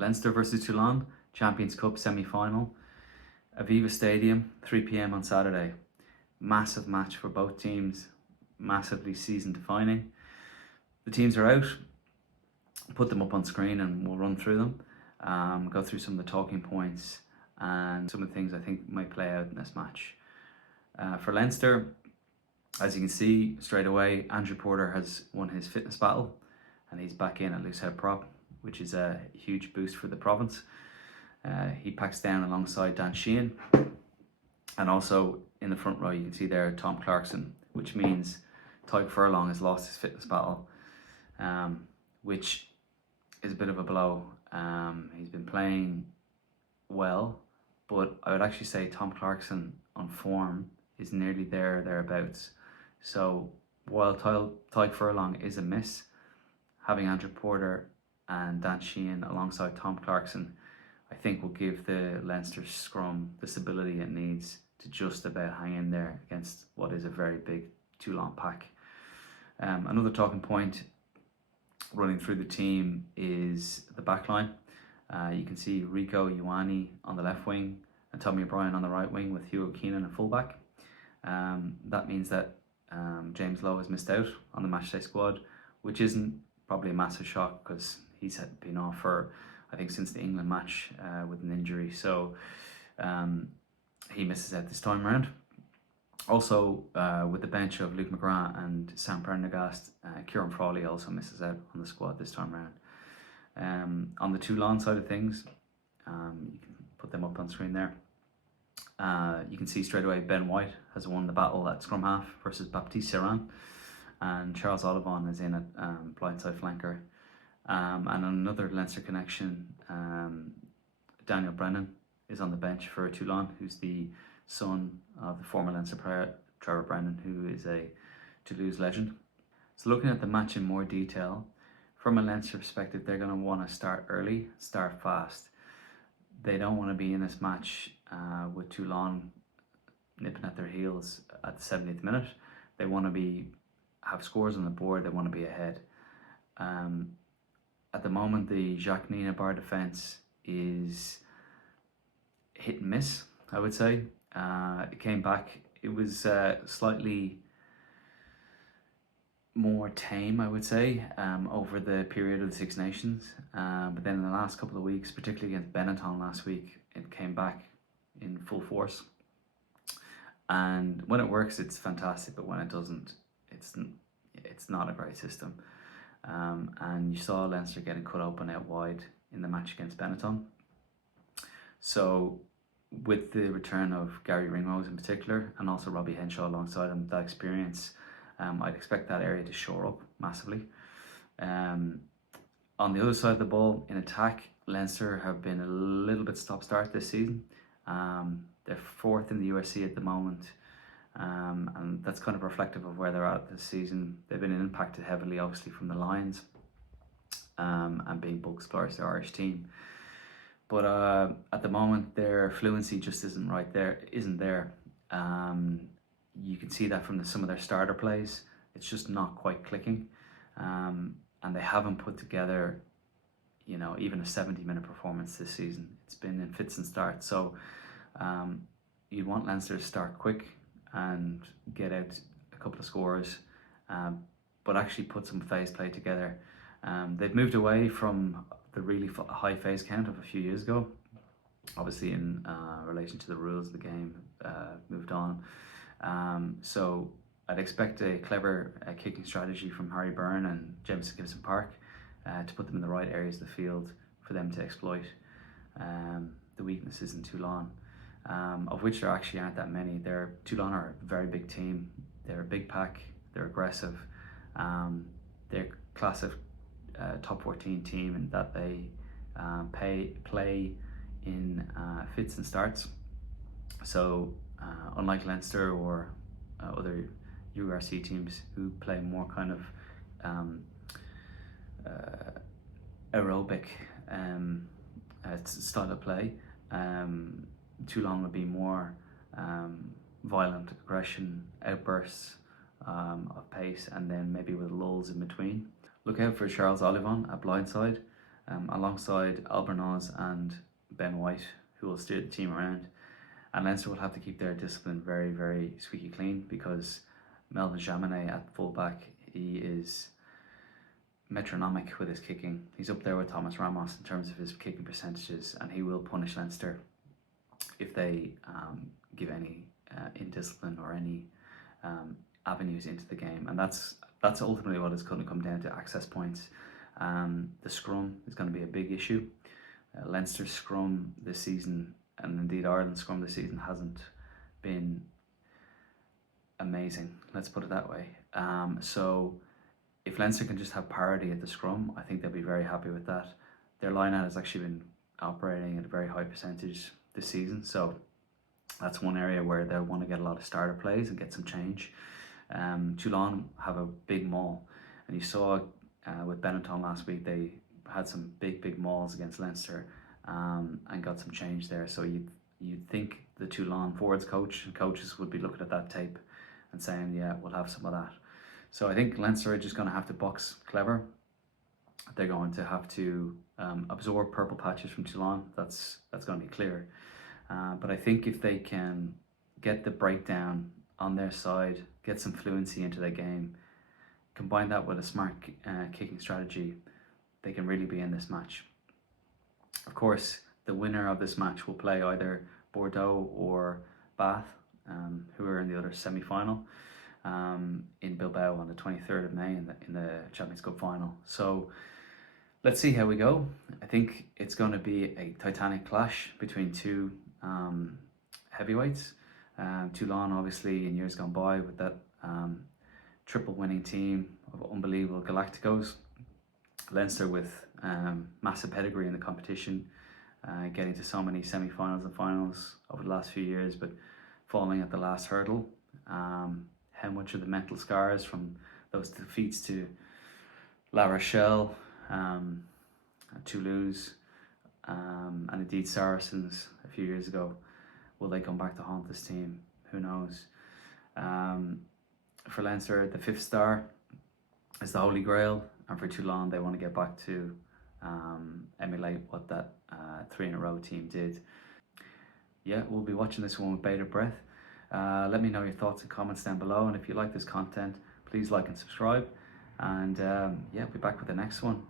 Leinster versus Toulon, Champions Cup semi-final, Aviva Stadium, 3 p.m. on Saturday. Massive match for both teams, massively season defining. The teams are out, put them up on screen and we'll run through them, go through some of the talking points and some of the things I think might play out in this match. For Leinster, as you can see straight away, Andrew Porter has won his fitness battle and he's back in at loosehead prop, which is a huge boost for the province. He packs down alongside Dan Sheehan, and also in the front row you can see there Tom Clarkson, which means Tyke Furlong has lost his fitness battle, which is a bit of a blow. He's been playing well, but I would actually say Tom Clarkson on form is nearly thereabouts. So while Tyke Furlong is a miss, having Andrew Porter and Dan Sheehan alongside Tom Clarkson, I think will give the Leinster scrum the stability it needs to just about hang in there against what is a very big Toulon pack. Another talking point running through the team is the backline. You can see Rico Ioane on the left wing and Tommy O'Brien on the right wing with Hugo Keenan at fullback. That means that James Lowe has missed out on the matchday squad, which isn't probably a massive shock because he's been off for, I think, since the England match with an injury. So he misses out this time around. Also, with the bench of Luke McGrath and Sam Prendergast, Kieran Frawley also misses out on the squad this time around. On the Toulon side of things, you can put them up on screen there. You can see straight away Ben White has won the battle at scrum half versus Baptiste Serran, and Charles Olivon is in at blindside flanker. And another Leinster connection, Daniel Brennan is on the bench for Toulon, who's the son of the former Leinster player Trevor Brennan, who is a Toulouse legend. So looking at the match in more detail, from a Leinster perspective, they're going to want to start early, start fast. They don't want to be in this match with Toulon nipping at their heels at the 70th minute. They want to have scores on the board, they want to be ahead. At the moment, the Jacques Nienaber defence is hit and miss, I would say. It came back, it was slightly more tame, I would say, over the period of the Six Nations. But then in the last couple of weeks, particularly against Benetton last week, it came back in full force. And when it works, it's fantastic, but when it doesn't, it's not a great system. And you saw Leinster getting cut open out wide in the match against Benetton. So with the return of Gary Ringrose in particular, and also Robbie Henshaw alongside him, that experience, I'd expect that area to shore up massively. On the other side of the ball, in attack, Leinster have been a little bit stop-start this season. They're fourth in the URC at the moment, and that's kind of reflective of where they're at this season. They've been impacted heavily, obviously, from the Lions, and being Bucks Flores, the Irish team. But at the moment, their fluency just isn't there. You can see that from some of their starter plays. It's just not quite clicking, and they haven't put together, even a 70-minute performance this season. It's been in fits and starts. So you'd want Leinster to start quick and get out a couple of scores, but actually put some phase play together. They've moved away from the really high phase count of a few years ago, obviously in relation to the rules of the game, moved on. So I'd expect a clever kicking strategy from Harry Byrne and Jameson Gibson Park to put them in the right areas of the field for them to exploit the weaknesses in Toulon, of which there actually aren't that many. Toulon are a very big team. They're a big pack. They're aggressive. They're a class of top 14 team in that they play in fits and starts. So unlike Leinster or other URC teams who play more kind of aerobic style of play, Toulon would be more violent aggression, outbursts of pace, and then maybe with lulls in between. Look out for Charles Olivon at blindside. alongside Albornoz and Ben White, who will steer the team around. And Leinster will have to keep their discipline very, very squeaky clean, because Melvin Jaminet at fullback, he is metronomic with his kicking. He's up there with Thomas Ramos in terms of his kicking percentages, and he will punish Leinster if they give any indiscipline or any avenues into the game. And that's ultimately what it's going to come down to: access points. The scrum is going to be a big issue. Leinster's scrum this season, and indeed Ireland's scrum this season, hasn't been amazing, let's put it that way. So if Leinster can just have parity at the scrum, I think they'll be very happy with that. Their line-out has actually been operating at a very high percentage this season, so that's one area where they'll want to get a lot of starter plays and get some change. Toulon have a big maul, and you saw with Benetton last week, they had some big mauls against Leinster, and got some change there. So you'd think the Toulon forwards coach and coaches would be looking at that tape and saying, yeah, we'll have some of that. So I think Leinster are just going to have to box clever. They're going to have to absorb purple patches from Toulon. That's going to be clear. But I think if they can get the breakdown on their side, get some fluency into their game, combine that with a smart kicking strategy, they can really be in this match. Of course, the winner of this match will play either Bordeaux or Bath, who are in the other semi-final, in Bilbao on the 23rd of May in the Champions Cup final. So let's see how we go. I think it's going to be a titanic clash between two heavyweights. Toulon, obviously, in years gone by, with that triple winning team of unbelievable Galacticos. Leinster with massive pedigree in the competition, getting to so many semi-finals and finals over the last few years, but falling at the last hurdle. How much of the mental scars from those defeats to La Rochelle, Toulouse, and indeed Saracens a few years ago, will they come back to haunt this team? Who knows? For Leinster, the 5th star is the Holy Grail, and for Toulon, they want to get back to emulate what that 3 in a row team did. Yeah, we'll be watching this one with bated breath. Let me know your thoughts and comments down below, and if you like this content, please like and subscribe. And yeah, I'll be back with the next one.